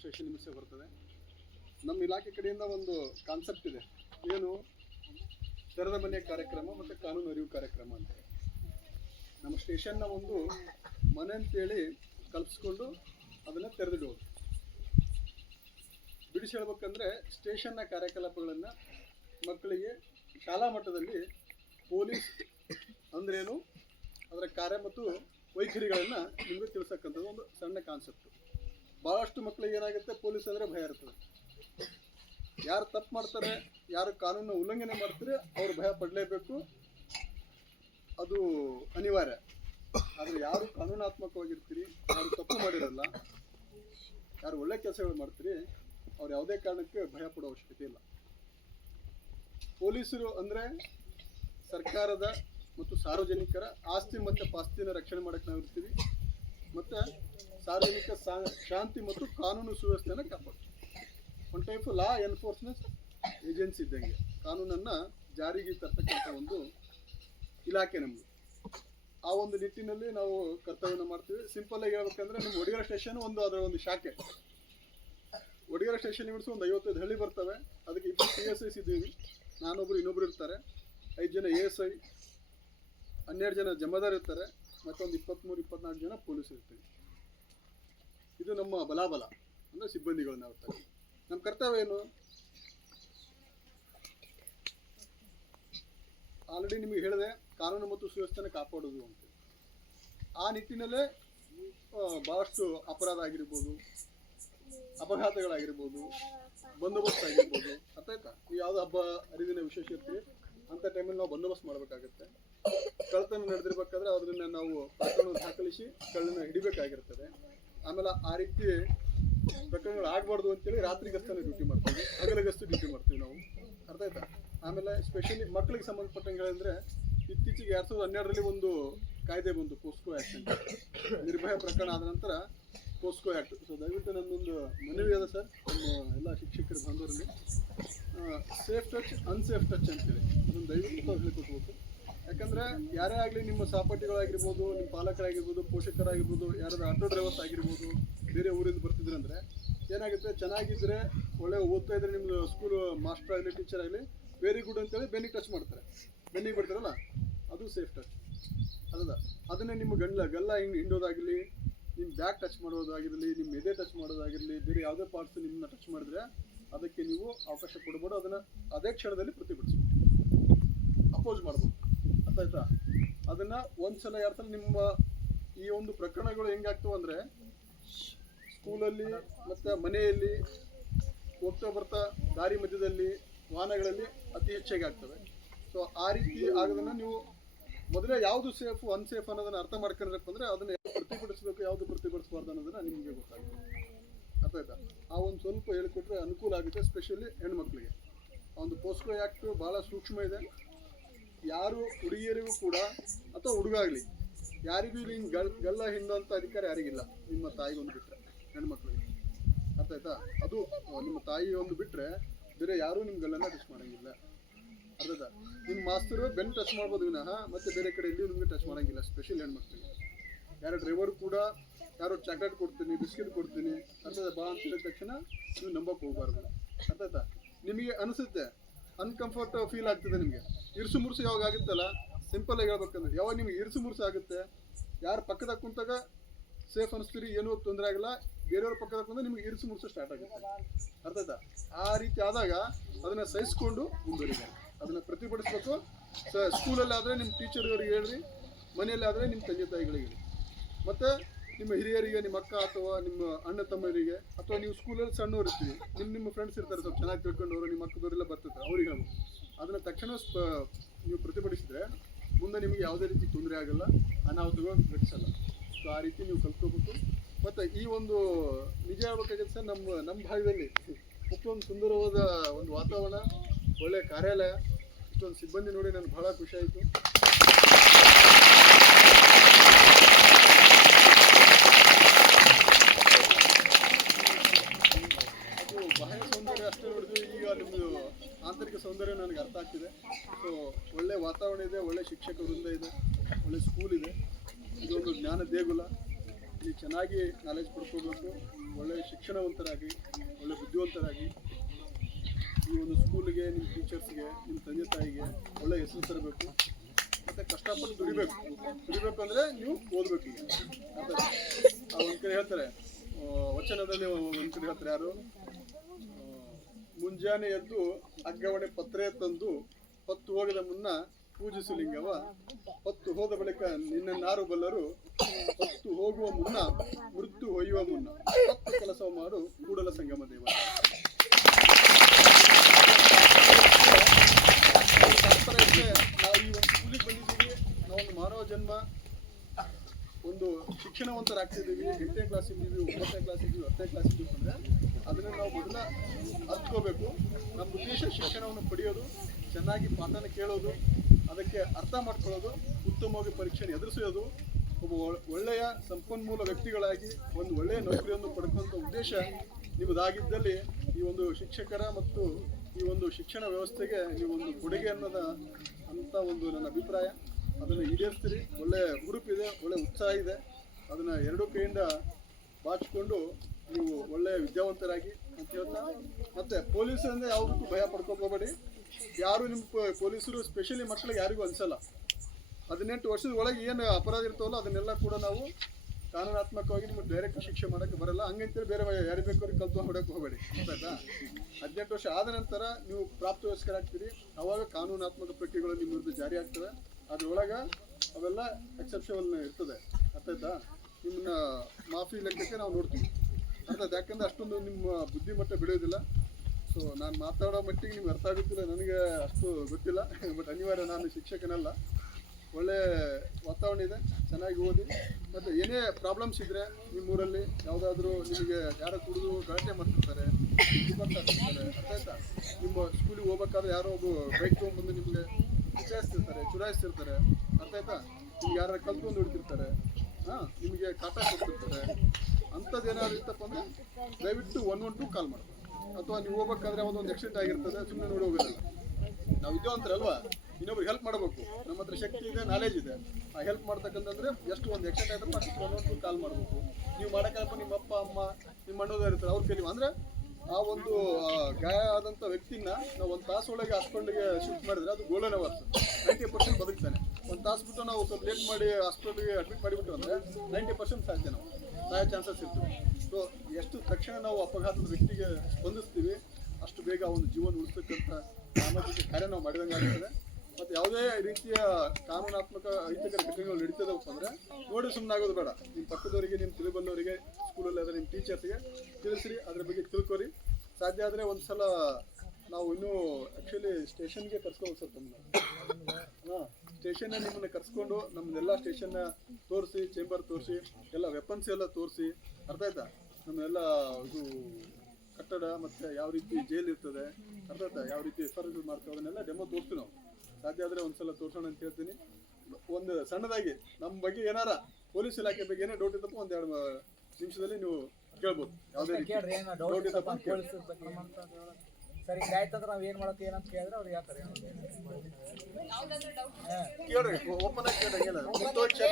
Station ನಿಮಿಷ ಬರ್ತದೆ. ನಮ್ಮ ಇಲಾಖೆ ಕಡೆಯಿಂದ ಒಂದು ಕಾನ್ಸೆಪ್ಟ್ ಇದೆ. ಏನು? ತೆರೆದ ಮನೆ ಕಾರ್ಯಕ್ರಮ ಮತ್ತು ಕಾನೂನು ಅರಿವು ಕಾರ್ಯಕ್ರಮ ಅಂತ. ನಮ್ಮ ಸ್ಟೇಷನ್ನ ಒಂದು ಮನೆ ಅಂತೇಳಿ ಕಲ್ಪಿಸ್ಕೊಂಡು ಅದನ್ನು ತೆರೆದಿಡೋದು ಬಿಡಿಸಿ ಹೇಳ್ಬೇಕಂದ್ರೆ ಸ್ಟೇಷನ್ನ ಕಾರ್ಯಕಲಾಪಗಳನ್ನು ಮಕ್ಕಳಿಗೆ ಶಾಲಾ ಮಟ್ಟದಲ್ಲಿ ಪೊಲೀಸ್ ಅಂದ್ರೇನು ಅದರ ಕಾರ್ಯ ಮತ್ತು ವೈಖರಿಗಳನ್ನು ನಿಮಗೆ ತಿಳಿಸಕ್ಕಂಥದ್ದು ಒಂದು ಸಣ್ಣ ಕಾನ್ಸೆಪ್ಟ್ ಭಾಳಷ್ಟು ಮಕ್ಕಳಿಗೆ ಏನಾಗುತ್ತೆ? ಪೊಲೀಸ್ ಅಂದರೆ ಭಯ ಇರ್ತದೆ. ಯಾರು ತಪ್ಪು ಮಾಡ್ತಾರೆ, ಯಾರು ಕಾನೂನು ಉಲ್ಲಂಘನೆ ಮಾಡ್ತಾರೆ, ಅವ್ರು ಭಯ ಪಡಲೇಬೇಕು. ಅದು ಅನಿವಾರ್ಯ. ಆದರೆ ಯಾರು ಕಾನೂನಾತ್ಮಕವಾಗಿರ್ತೀರಿ, ಯಾರು ತಪ್ಪು ಮಾಡಿರಲ್ಲ, ಯಾರು ಒಳ್ಳೆ ಕೆಲಸಗಳು ಮಾಡ್ತೀರಿ, ಅವ್ರು ಯಾವುದೇ ಕಾರಣಕ್ಕೆ ಭಯ ಪಡೋ ಅವಶ್ಯಕತೆ ಇಲ್ಲ. ಪೊಲೀಸರು ಅಂದರೆ ಸರ್ಕಾರದ ಮತ್ತು ಸಾರ್ವಜನಿಕರ ಆಸ್ತಿ ಮತ್ತು ಪಾಸ್ತಿನ ರಕ್ಷಣೆ ಮಾಡಕ್ಕೆ ನಾವು ಇರ್ತೀವಿ ಮತ್ತು ಸಾರ್ವಜನಿಕ ಶಾಂತಿ ಮತ್ತು ಕಾನೂನು ಸುವ್ಯವಸ್ಥೆಯನ್ನು ಕಾಪಾಡ್ತೀವಿ one type law enforcement agency ಇದ್ದಂಗೆ. ಕಾನೂನನ್ನು ಜಾರಿಗೆ ತರ್ತಕ್ಕಂಥ ಒಂದು ಇಲಾಖೆ ನಮ್ಮದು ಆ ಒಂದು ನಿಟ್ಟಿನಲ್ಲಿ ನಾವು ಕರ್ತವ್ಯನ ಮಾಡ್ತೀವಿ. ಸಿಂಪಲ್ ಆಗಿ ಹೇಳ್ಬೇಕಂದ್ರೆ ನಮ್ಮ ಒಡಿಗರ ಸ್ಟೇಷನ್ ಒಂದು ಅದರ ಒಂದು ಶಾಖೆ. ಒಡಿಗರ ಸ್ಟೇಷನ್ ಇಳಿಸಿ ಒಂದು ಐವತ್ತೈದು ಹಳ್ಳಿ ಬರ್ತವೆ. ಅದಕ್ಕೆ ಇಬ್ಬರು ಪಿ ಎಸ್ ಐಸ್ ಇದ್ದೀವಿ. ನಾನೊಬ್ರು ಇನ್ನೊಬ್ರು ಇರ್ತಾರೆ. ಐದು ಜನ ಎ ಎಸ್ ಐ ಹನ್ನೆರಡು ಜನ ಜಮಾದಾರ್ ಇರ್ತಾರೆ. ಮತ್ತೊಂದು ಇಪ್ಪತ್ತ್ಮೂರು ಇಪ್ಪತ್ನಾಲ್ಕು ಜನ ಪೊಲೀಸ್ ಇರ್ತೀವಿ. ಇದು ನಮ್ಮ ಬಲಾಬಲ ಅಂದರೆ ಸಿಬ್ಬಂದಿಗಳನ್ನ ಇರ್ತಾರೆ ನಮ್ಮ ಕರ್ತವ್ಯ ಏನು? ಆಲ್ರೆಡಿ ನಿಮಗೆ ಹೇಳಿದೆ, ಕಾನೂನು ಮತ್ತು ಸುವ್ಯವಸ್ಥೆನ ಕಾಪಾಡೋದು ಅಂತ. ಆ ನಿಟ್ಟಿನಲ್ಲೇ ಭಾಳಷ್ಟು ಅಪರಾಧ ಆಗಿರ್ಬೋದು, ಅಪಘಾತಗಳಾಗಿರ್ಬೋದು, ಬಂದೋಬಸ್ತ್ ಆಗಿರ್ಬೋದು. ಅರ್ಥ ಆಯ್ತಾ? ನೀವು ಯಾವುದೋ ಹಬ್ಬ, ಹರಿದಿನ ವಿಶೇಷ ಇರ್ತೀವಿ ಅಂಥ ಟೈಮಲ್ಲಿ ನಾವು ಬಂದೋಬಸ್ತ್ ಮಾಡಬೇಕಾಗುತ್ತೆ. ಕಳ್ತನ ನಡೆದಿರ್ಬೇಕಾದ್ರೆ ಅದನ್ನ ನಾವು ಪ್ರಕರಣ ದಾಖಲಿಸಿ ಕಳ್ಳನ ಹಿಡಿಬೇಕಾಗಿರ್ತದೆ. ಆಮೇಲೆ ಆ ರೀತಿ ಪ್ರಕರಣಗಳು ಆಗಬಾರ್ದು ಅಂತೇಳಿ ರಾತ್ರಿ ಗಸ್ತನೇ ಡ್ಯೂಟಿ ಮಾಡ್ತೀವಿ. ಹಗಲ ಗಸ್ತು ಡ್ಯೂಟಿ ಮಾಡ್ತೀವಿ ನಾವು. ಅರ್ಥ ಆಯ್ತಾ? ಆಮೇಲೆ ಸ್ಪೆಷಲಿ ಮಕ್ಕಳಿಗೆ ಸಂಬಂಧಪಟ್ಟಂಗೆ ಹೇಳಿದ್ರೆ ಇತ್ತೀಚೆಗೆ ಎರಡು ಸಾವಿರದ ಹನ್ನೆರಡರಲ್ಲಿ ಒಂದು ಕಾಯ್ದೆ ಬಂತು ಪೋಸ್ಕೋ ಆ್ಯಕ್ಟ್ ಅಂತ. ನಿರ್ಭಯ ಪ್ರಕರಣ ಆದ ನಂತರ ಪೋಸ್ಕೋ ಆ್ಯಕ್ಟ್ ಸೊ ದಯವಿಟ್ಟು ನನ್ನೊಂದು ಮನವಿ ಅದ ಸರ್, ನಮ್ಮ ಎಲ್ಲ ಶಿಕ್ಷಕರು ಬಾಂಧವರಲ್ಲಿ. ಸೇಫ್ ಟಚ್ ಅನ್ಸೇಫ್ ಟಚ್ ಅಂತೇಳಿ. ಅದನ್ನು ದಯವಿಟ್ಟು ಹೇಳಿಕೊಟ್ಬೇಕು ಯಾಕಂದರೆ ಯಾರೇ ಆಗಲಿ ನಿಮ್ಮ ಸಹಪಾಠಿಗಳಾಗಿರ್ಬೋದು, ನಿಮ್ಮ ಪಾಲಕರಾಗಿರ್ಬೋದು, ಪೋಷಕರಾಗಿರ್ಬೋದು, ಯಾರಾದ್ರೂ ಆಟೋ ಡ್ರೈವರ್ಸ್ ಆಗಿರ್ಬೋದು, ಬೇರೆ ಊರಿಂದ ಬರ್ತಿದ್ರಂದ್ರೆ ಏನಾಗುತ್ತೆ? ಚೆನ್ನಾಗಿದ್ರೆ ಒಳ್ಳೆ ಓದ್ತಾ ಇದ್ರೆ ನಿಮ್ಮ ಸ್ಕೂಲ್ ಮಾಸ್ಟರ್ ಆಗಲಿ ಟೀಚರ್ ಆಗಲಿ ವೆರಿ ಗುಡ್ ಅಂತೇಳಿ ಬೆನ್ನಿಗೆ ಟಚ್ ಮಾಡ್ತಾರೆ. ಬೆನ್ನಿಗೆ ಬರ್ತಾರಲ್ಲ ಅದು ಸೇಫ್ ಟಚ್ ಅದಲ್ಲ. ಅದನ್ನೇ ನಿಮ್ಮ ಗಲ್ಲ ಗಲ್ಲ ಹಿಂಗೆ ಹಿಂಡೋದಾಗಲಿ, ನಿಮ್ಮ ಬ್ಯಾಗ್ ಟಚ್ ಮಾಡೋದಾಗಿರಲಿ, ನಿಮ್ಮ ಎದೆ ಟಚ್ ಮಾಡೋದಾಗಿರಲಿ, ಬೇರೆ ಯಾವುದೇ ಪಾರ್ಟ್ಸ್ ನಿಮ್ಮನ್ನ ಟಚ್ ಮಾಡಿದ್ರೆ ಅದಕ್ಕೆ ನೀವು ಅವಕಾಶ ಕೊಡ್ಬೋದು. ಅದನ್ನು ಅದೇ ಕ್ಷಣದಲ್ಲಿ ಪ್ರತಿಭಟಿಸ್ಬೇಕು ಅಪೋಸ್ ಮಾಡ್ಬೇಕು ಆಯ್ತಾ ಅದನ್ನು ಒಂದ್ಸಲ ಎರಡು ಸಲ ನಿಮ್ಮ ಈ ಒಂದು ಪ್ರಕರಣಗಳು ಹೆಂಗಾಗ್ತವೆ ಅಂದರೆ, ಸ್ಕೂಲಲ್ಲಿ ಮತ್ತು ಮನೆಯಲ್ಲಿ ಹೋಗ್ತಾ ಬರ್ತಾ ದಾರಿ ಮಧ್ಯದಲ್ಲಿ ವಾಹನಗಳಲ್ಲಿ ಅತಿ ಹೆಚ್ಚಾಗಿ ಆಗ್ತವೆ. ಸೊ ಆ ರೀತಿ ಆಗೋದನ್ನು ನೀವು ಮೊದಲೇ ಯಾವುದು ಸೇಫು ಅನ್ಸೇಫ್ ಅನ್ನೋದನ್ನ ಅರ್ಥ ಮಾಡ್ಕೊಂಡ್ರಪ್ಪ ಅಂದರೆ ಅದನ್ನ ಪ್ರತಿಭಟಿಸಬೇಕು, ಯಾವುದು ಪ್ರತಿಭಟಿಸಬಾರ್ದು ಅನ್ನೋದನ್ನ ನಿಮಗೆ ಗೊತ್ತಾಗುತ್ತೆ. ಅರ್ಥ ಆಯ್ತಾ ಆ ಒಂದು ಸ್ವಲ್ಪ ಹೇಳಿಕೊಟ್ರೆ ಅನುಕೂಲ ಆಗುತ್ತೆ ಸ್ಪೆಷಲಿ ಹೆಣ್ಮಕ್ಳಿಗೆ. ಆ ಒಂದು ಪೋಸ್ಕೋ ಆ್ಯಕ್ಟ್ ಭಾಳ ಸೂಕ್ಷ್ಮ ಇದೆ. ಯಾರು ಹುಡುಗಿಯರಿಗೂ ಕೂಡ ಅಥವಾ ಹುಡುಗ ಆಗಲಿ ಯಾರಿಗೂ ಇಲ್ಲಿ ಗಲ್, ಗಲ್ಲ ಹಿಂದಂಥ ಅಧಿಕಾರ ಯಾರಿಗಿಲ್ಲ. ನಿಮ್ಮ ತಾಯಿಗೊಂದು ಬಿಟ್ಟರೆ ಹೆಣ್ಮಕ್ಳಿಗೆ ಅರ್ಥ ಆಯ್ತಾ? ಅದು ನಿಮ್ಮ ತಾಯಿ ಒಂದು ಬಿಟ್ಟರೆ ಬೇರೆ ಯಾರೂ ನಿಮ್ಮ ಗಲ್ಲನ್ನ ಟಚ್ ಮಾಡೋಂಗಿಲ್ಲ. ಅರ್ಥ ಆಯ್ತಾ? ನಿಮ್ಮ ಮಾಸ್ತರು ಬೆನ್ ಟಚ್ ಮಾಡ್ಬೋದು ವಿನಃ, ಮತ್ತು ಬೇರೆ ಕಡೆ ಎಲ್ಲಿಯೂ ನಿಮಗೆ ಟಚ್ ಮಾಡೋಂಗಿಲ್ಲ ಸ್ಪೆಷಲ್ ಹೆಣ್ಮಕ್ಳಿಗೆ ಯಾರೋ ಡ್ರೈವರ್ ಕೂಡ, ಯಾರು ಚಾಕ್ಲೇಟ್ ಕೊಡ್ತೀನಿ, ಬಿಸ್ಕಿಟ್ ಕೊಡ್ತೀನಿ, ಅರ್ಥ ಬಾ ಅಂತ ಹೇಳಿದ ತಕ್ಷಣ ನೀವು ನಂಬಕ್ಕೆ ಹೋಗ್ಬಾರ್ದು. ಅರ್ಥ ಆಯ್ತಾ? ನಿಮಗೆ ಅನಿಸುತ್ತೆ ಅನ್ಕಂಫರ್ಟ್ ಫೀಲ್ ಆಗ್ತದೆ ನಿಮಗೆ. ಇರ್ಸು ಮುರ್ಸು ಯಾವಾಗ ಆಗುತ್ತಲ್ಲ? ಸಿಂಪಲ್ ಆಗಿ ಹೇಳ್ಬೇಕಂದ್ರೆ. ಯಾವಾಗ ನಿಮಗೆ ಇರ್ಸು ಮುರ್ಸು ಆಗುತ್ತೆ? ಯಾರು ಪಕ್ಕದಾಗ ಕುಂತಾಗ ಸೇಫ್ ಅನಿಸ್ತೀರಿ, ಏನೂ ತೊಂದರೆ ಆಗಿಲ್ಲ. ಬೇರೆಯವ್ರ ಪಕ್ಕದಾಗ ಕುಂತ ನಿಮಗೆ ಇರ್ಸು ಮುರ್ಸು ಸ್ಟಾರ್ಟ್ ಆಗುತ್ತೆ. ಅರ್ಥ ಆಯ್ತಾ? ಆ ರೀತಿ ಆದಾಗ ಅದನ್ನು ಸಹಿಸ್ಕೊಂಡು ಮುಂದುವರಿಬೇಕು ಅದನ್ನು ಪ್ರತಿಭಟಿಸ್ಬೇಕು. ಸ್ಕೂಲಲ್ಲಿ ಆದರೆ ನಿಮ್ಮ ಟೀಚರ್ಗಳಿಗೆ ಹೇಳ್ರಿ, ಮನೆಯಲ್ಲಿ ಆದರೆ ನಿಮ್ಮ ತಂದೆ ತಾಯಿಗಳಿಗೆ ಹೇಳಿ ಮತ್ತು ನಿಮ್ಮ ಹಿರಿಯರಿಗೆ, ನಿಮ್ಮ ಅಕ್ಕ ಅಥವಾ ನಿಮ್ಮ ಅಣ್ಣ ತಮ್ಮರಿಗೆ ಅಥವಾ ನೀವು ಸ್ಕೂಲಲ್ಲಿ ಸಣ್ಣವ್ರು ಇರ್ತೀವಿ ನಿಮ್ಮ ನಿಮ್ಮ ಫ್ರೆಂಡ್ಸ್ ಇರ್ತಾರೆ, ಸ್ವಲ್ಪ ಚೆನ್ನಾಗಿ ತಿಳ್ಕೊಂಡವರು, ನಿಮ್ಮ ಅಕ್ಕದವರೆಲ್ಲ ಬರ್ತಿರ್ತಾರೆ, ಅವ್ರಿಗೆ ಅದನ್ನು ತಕ್ಷಣ ನೀವು ಪ್ರತಿಭಟಿಸಿದ್ರೆ ಮುಂದೆ ನಿಮಗೆ ಯಾವುದೇ ರೀತಿ ತೊಂದರೆ ಆಗಲ್ಲ ಅನಾಹುತಗಳು ಘಟಿಸಲ್ಲ ಸೊ ಆ ರೀತಿ ನೀವು ಕಲ್ತ್ಕೋಬೇಕು. ಮತ್ತು ಈ ಒಂದು ನಿಜ ಹೇಳ್ಬೇಕಾಗಿತ್ತು ಸರ್, ನಮ್ಮ ನಮ್ಮ ಭಾಗದಲ್ಲಿ ಇಷ್ಟೊಂದು ಸುಂದರವಾದ ಒಂದು ವಾತಾವರಣ ಒಳ್ಳೆಯ ಕಾರ್ಯಾಲಯ, ಇಷ್ಟೊಂದು ಸಿಬ್ಬಂದಿ ನೋಡಿ ನನಗೆ ಬಹಳ ಖುಷಿ ಆಯಿತು ಅದು ಬಾಹ್ಯ ಸೌಂದರ್ಯ ಅಷ್ಟೇ ನೋಡಿದ್ವಿ ಈಗ ನಿಮ್ಮದು ನನಗೆ ಅರ್ಥ ಆಗ್ತಿದೆ. ಸೊ ಒಳ್ಳೆ ವಾತಾವರಣ ಇದೆ, ಒಳ್ಳೆ ಶಿಕ್ಷಕ ವೃಂದ ಇದೆ, ಒಳ್ಳೆ ಸ್ಕೂಲ್ ಇದೆ. ಇದೊಂದು ಜ್ಞಾನ ದೇಗುಲ. ಇಲ್ಲಿ ಚೆನ್ನಾಗಿ ನಾಲೆಜ್ ಪಡ್ಕೋಬೇಕು, ಒಳ್ಳೆ ಶಿಕ್ಷಣವಂತರಾಗಿ, ಒಳ್ಳೆ ಬುದ್ಧಿವಂತರಾಗಿ. ಈ ಒಂದು ಸ್ಕೂಲಿಗೆ ನಿಮ್ಮ ಟೀಚರ್ಸ್ಗೆ ನಿಮ್ಮ ತಂದೆ ತಾಯಿಗೆ ಒಳ್ಳೆ ಹೆಸರು ತರಬೇಕು. ಮತ್ತು ಕಷ್ಟಪಟ್ಟು ದುಡಿಬೇಕು. ದುಡಿಬೇಕು ಅಂದರೆ ನೀವು ಓದಬೇಕು ಈಗ? ಆ ಒಂದು ಕಡೆ ಹೇಳ್ತಾರೆ. ವಚನದಲ್ಲಿ ಒಂದು ಕಡೆ ಹೇಳ್ತಾರೆ ಯಾರು? ಮುಂಜಾನೆ ಎದ್ದು ಅಗ್ಗವಣೆ ಪತ್ರೆ ತಂದು ಹೊತ್ತು ಹೋಗದ ಮುನ್ನ ಪೂಜಿಸು ಲಿಂಗವ. ಹೊತ್ತು ಹೋದ ಬಳಿಕ ನಿನ್ನನ್ನಾರು ಬಲ್ಲರು, ಹೊತ್ತು ಹೋಗುವ ಮುನ್ನ ಮೃತ್ಯು ಒಯ್ಯುವ ಮುನ್ನ ಹೊತ್ತು ಕೆಲಸ ಮಾಡು ಕೂಡಲ ಸಂಗಮ ದೇವ. ನಾವು ಈ ಒಂದು ಕೂಲಿ ಬಂದಿದ್ದೀವಿ. ನಾವೊಂದು ಮಾನವ ಜನ್ಮ. ಒಂದು ಶಿಕ್ಷಣವಂತರಾಗ್ತಿದ್ದೀವಿ. ಎಂಟನೇ ಕ್ಲಾಸ್ ಇದ್ದೀವಿ ಒಂಬತ್ತನೇ ಕ್ಲಾಸ್ ಇದ್ದೀವಿ ಹತ್ತನೇ ಕ್ಲಾಸ್ ಇದ್ದೀವಿ ಅಂದರೆ ಅದನ್ನು ನಾವು ಮೊದಲ ಅರ್ಥಕೋಬೇಕು ನಮ್ಮ ಉದ್ದೇಶ ಶಿಕ್ಷಣವನ್ನು ಪಡೆಯೋದು, ಚೆನ್ನಾಗಿ ಪಾಠನ ಕೇಳೋದು, ಅದಕ್ಕೆ ಅರ್ಥ ಮಾಡ್ಕೊಳ್ಳೋದು, ಉತ್ತಮವಾಗಿ ಪರೀಕ್ಷೆಯನ್ನು ಎದುರಿಸೋದು. ಒಬ್ಬ ಒಳ್- ಒಳ್ಳೆಯ ಸಂಪನ್ಮೂಲ ವ್ಯಕ್ತಿಗಳಾಗಿ, ಒಂದು ಒಳ್ಳೆಯ ನೌಕರಿಯನ್ನು ಪಡ್ಕೊಂಥ ಉದ್ದೇಶ ನಿಮ್ಮದಾಗಿದ್ದಲ್ಲಿ ಈ ಒಂದು ಶಿಕ್ಷಕರ ಮತ್ತು ಈ ಒಂದು ಶಿಕ್ಷಣ ವ್ಯವಸ್ಥೆಗೆ ನೀವು ಒಂದು ಕೊಡುಗೆ ಅನ್ನೋದ ಅಂತ ಒಂದು ನನ್ನ ಅಭಿಪ್ರಾಯ. ಅದನ್ನು ಈಡೇರಿಸ್ತೀರಿ. ಒಳ್ಳೆ ಹುರುಪಿದೆ ಒಳ್ಳೆ ಉತ್ಸಾಹ ಇದೆ. ಅದನ್ನು ಎರಡೂ ಕೈಯಿಂದ ಬಾಚಿಕೊಂಡು ನೀವು ಒಳ್ಳೆಯ ವಿದ್ಯಾವಂತರಾಗಿ ಅಂತ ಹೇಳ್ತಾ. ಮತ್ತೆ ಪೊಲೀಸರಿಂದ ಯಾವುದಕ್ಕೂ ಭಯ ಪಡ್ಕೋಬೇಡಿ ಯಾರು ನಿಮ್ಮ ಪೊಲೀಸರು ಸ್ಪೆಷಲಿ ಮಕ್ಕಳಿಗೆ ಯಾರಿಗೂ ಅನ್ಸಲ್ಲ. ಹದಿನೆಂಟು ವರ್ಷದ ಒಳಗೆ ಏನು ಅಪರಾಧ ಇರ್ತಾವಲ್ಲ, ಅದನ್ನೆಲ್ಲ ಕೂಡ ನಾವು ಕಾನೂನಾತ್ಮಕವಾಗಿ ನಿಮ್ಗೆ ಡೈರೆಕ್ಟ್ ಶಿಕ್ಷೆ ಮಾಡೋಕ್ಕೆ ಬರಲ್ಲ. ಹಂಗಂತೇಳಿ ಬೇರೆ ಯಾರು ಬೇಕಾದ್ರಿಗೆ ಕಲ್ತು ಹೊಡೋಕೆ ಹೋಗಬೇಡಿ. ಗೊತ್ತಾಯ್ತಾ ಹದಿನೆಂಟು ವರ್ಷ ಆದ ನಂತರ ನೀವು ಪ್ರಾಪ್ತವಯಸ್ಕರಾಗ್ತೀರಿ. ಅವಾಗ ಕಾನೂನಾತ್ಮಕ ಪ್ರಕ್ರಿಯೆಗಳು ನಿಮ್ಮ ವಿರುದ್ಧ ಜಾರಿ ಆಗ್ತವೆ. ಅದ್ರೊಳಗೆ ಅವೆಲ್ಲ ಎಕ್ಸೆಪ್ಷನ್ ಇರ್ತದೆ. ಅರ್ಥಾಯ್ತಾ ನಿಮ್ಮನ್ನ ಮಾಫಿ ಲೆಕ್ಕಕ್ಕೆ ನಾವು ನೋಡ್ತೀವಿ. ಅರ್ಥಾಯ್ತು ಯಾಕಂದ್ರೆ ಅಷ್ಟೊಂದು ನಿಮ್ಮ ಬುದ್ಧಿಮಟ್ಟ ಬೆಳೆಯೋದಿಲ್ಲ ಸೊ ನಾನು ಮಾತಾಡೋ ಮಟ್ಟಿಗೆ ನಿಮ್ಗೆ ಅರ್ಥ ಆಗುತ್ತಿಲ್ಲ. ನನಗೆ ಅಷ್ಟು ಗೊತ್ತಿಲ್ಲ. ಬಟ್ ಅನಿವಾರ್ಯ ನಾನು ಶಿಕ್ಷಕನಲ್ಲ. ಒಳ್ಳೆ ವಾತಾವರಣ ಇದೆ. ಚೆನ್ನಾಗಿ ಓದಿ. ಮತ್ತು ಏನೇ ಪ್ರಾಬ್ಲಮ್ಸ್ ಇದ್ದರೆ ನಿಮ್ಮೂರಲ್ಲಿ ಯಾವುದಾದ್ರೂ ನಿಮಗೆ ಯಾರೋ ಕುಡಿದು ಗಲಾಟೆ ಮಾಡ್ತಿರ್ತಾರೆ ಅರ್ಥ ಆಯ್ತಾ ನಿಮ್ಮ ಸ್ಕೂಲಿಗೆ ಹೋಗ್ಬೇಕಾದ್ರೆ ಯಾರೋ ಒಬ್ಬ ಬೈಕ್ ತೊಗೊಂಡ್ಬಂದು ನಿಮಗೆ ವಿಚಾರಿಸ್ತಿರ್ತಾರೆ ಚುರಾಯಿಸ್ತಿರ್ತಾರೆ ಅರ್ಥ ಆಯ್ತಾ? ನಿಮ್ಗೆ ಯಾರು ಕಲ್ತ್ಕೊಂಡು ಹೊಡಿತಿರ್ತಾರೆ, ಹಾಂ, ನಿಮಗೆ ಕಾಟ ಕೊಡ್ತಿರ್ತಾರೆ. ಅಂಥದ್ದು ಏನಾದ್ರು ಇತ್ತಪ್ಪ ಅಂದ್ರೆ ದಯವಿಟ್ಟು ಒನ್ ಒನ್ ಟು ಕಾಲ್ ಮಾಡಿ. ಅಥವಾ ನೀವು ಹೋಗ್ಬೇಕಾದ್ರೆ ಒಂದು ಆಕ್ಸಿಡೆಂಟ್ ಆಗಿರ್ತದೆ ಸುಮ್ಮನೆ ನೋಡಿ ಹೋಗೋದಿಲ್ಲ. ನಾವು ವಿದ್ಯಾವಂತರಲ್ವಾ ಇನ್ನೊಬ್ರಿಗೆ ಹೆಲ್ಪ್ ಮಾಡಬೇಕು. ನಮ್ಮ ಹತ್ರ ಶಕ್ತಿ ಇದೆ ನಾಲೆಜ್ ಇದೆ. ಆ ಹೆಲ್ಪ್ ಮಾಡ್ತಕ್ಕಂತಂದ್ರೆ ಎಷ್ಟು ಒಂದು ಆಕ್ಸಿಡೆಂಟ್ ಆಯ್ತಪ್ಪ ಅಷ್ಟು ಕಾಲ್ ಮಾಡಬೇಕು. ನೀವು ಮಾಡೋಕ್ಕಪ್ಪ ನಿಮ್ಮ ಅಪ್ಪ, ಅಮ್ಮ, ನಿಮ್ಮ ಅಣ್ಣದ ಇರ್ತಾರೆ ಅವ್ರ ಕೈಲಿ ಅಂದ್ರೆ ಆ ಒಂದು ಗಾಯ ಆದಂಥ ವ್ಯಕ್ತಿನ ನಾವು ಒಂದು ತಾಸು ಒಳಗೆ ಹಾಸ್ಪಿಟ್ಲಿಗೆ ಶಿಫ್ಟ್ ಮಾಡಿದ್ರೆ ಅದು ಗೋಲ್ಡನ್ ಅವರ್ಸ್ ನೈಂಟಿ ಪರ್ಸೆಂಟ್ ಬದುಕ್ತಾನೆ. ಒಂದು ತಾಸು ಬಿಟ್ಟು ನಾವು ಸ್ವಲ್ಪ ಲೇಟ್ ಮಾಡಿ ಹಾಸ್ಪಿಟ್ಲಿಗೆ ಅಡ್ಮಿಟ್ ಮಾಡಿಬಿಟ್ಟು ಅಂದರೆ ನೈಂಟಿ ಪರ್ಸೆಂಟ್ ಸಾಧ್ಯ ನಾವು. ಸಾಯೋ ಚಾನ್ಸಸ್ ಇರ್ತದೆ ಸೊ ಎಷ್ಟು ತಕ್ಷಣ ನಾವು ಅಪಘಾತದ ವ್ಯಕ್ತಿಗೆ ಸ್ಪಂದಿಸ್ತೀವಿ, ಅಷ್ಟು ಬೇಗ ಒಂದು ಜೀವನ ಉಳಿಸ್ತಕ್ಕಂಥ ಸಾಮಾಜಿಕ ಕಾರ್ಯ ನಾವು ಮಾಡಿದಂಗೆ ಆಗ್ತದೆ ಮತ್ತು ಯಾವುದೇ ರೀತಿಯ ಕಾನೂನಾತ್ಮಕ ಅಹಿತಕರ ಘಟನೆಗಳು ನಡೀತದಪ್ಪ ಅಂದರೆ ನೋಡಿ ಸುಮ್ಮನೆ ಆಗೋದು ಬೇಡ. ನಿಮ್ಮ ಪಕ್ಕದವರಿಗೆ ನಿಮ್ಮ ತಿಳಿಬಲ್ಲವರಿಗೆ ಸ್ಕೂಲಲ್ಲಿ ಆದರೆ ನಿಮ್ಮ ಟೀಚರ್ಸ್ಗೆ ತಿಳಿಸ್ರಿ, ಅದ್ರ ಬಗ್ಗೆ ತಿಳ್ಕೊರಿ. ಸಾಧ್ಯ ಆದರೆ ಒಂದು ಸಲ ನಾವು ಇನ್ನೂ ಆ್ಯಕ್ಚುಲಿ ಸ್ಟೇಷನ್ಗೆ ಕರ್ಸ್ಕೊಂಡು ಸರ್ ಹಾಂ ಸ್ಟೇಷನ್ನ ನಿಮ್ಮನ್ನ ಕರ್ಸ್ಕೊಂಡು ನಮ್ಮನ್ನೆಲ್ಲ ಸ್ಟೇಷನ್ನ ತೋರಿಸಿ ಚೇಂಬರ್ ತೋರಿಸಿ, ಎಲ್ಲ ವೆಪನ್ಸ್ ಎಲ್ಲ ತೋರಿಸಿ, ಅರ್ಥ ಆಯ್ತಾ? ನಮ್ಮೆಲ್ಲ ಇದು ಕಟ್ಟಡ ಮತ್ತು ಯಾವ ರೀತಿ ಜೈಲ್ ಇರ್ತದೆ, ಅರ್ಥ ಆಯ್ತಾ? ಯಾವ ರೀತಿ ಎಫ್ ಆರ್ ಮಾಡ್ತೇವೆ, ಅದನ್ನೆಲ್ಲ ಡೆಮೋ ತೋರಿಸ್ತೀವಿ ನಾವು. ಸಾಧ್ಯ ಆದರೆ ಒಂದ್ಸಲ ತೋರ್ಸೋಣ ಅಂತ ಹೇಳ್ತೀನಿ. ಒಂದು ಸಣ್ಣದಾಗಿ ನಮ್ಮ ಬಗ್ಗೆ ಏನಾರ ಪೊಲೀಸ್ ಇಲಾಖೆ ಬಗ್ಗೆ ಏನೇ ಡೌಟ್ ಇದ್ದಪ್ಪ ಒಂದೆರಡು ಎರಡು ನಿಮಿಷದಲ್ಲಿ ನೀವು ಕೇಳ್ಬೋದು. ಯಾವುದೇ ರೀತಿ ಕೇಳ್ರಿ ಏನ ಡೌಟ್ ಇದ್ದಪ್ಪ ಸರಿ ಆಯ್ತಂದ್ರೆ ನಾವು ಏನು ಮಾಡುತ್ತೆ ಏನಂತ ಕೇಳಿದ್ರೆ ಅವ್ರು ಹೇಳ್ತಾರೆ. ಕೇಳ್ರಿ ಓಪನ್ ಆಗಿ ಕೇಳ್ರಿ ಚರ್ಚೆ.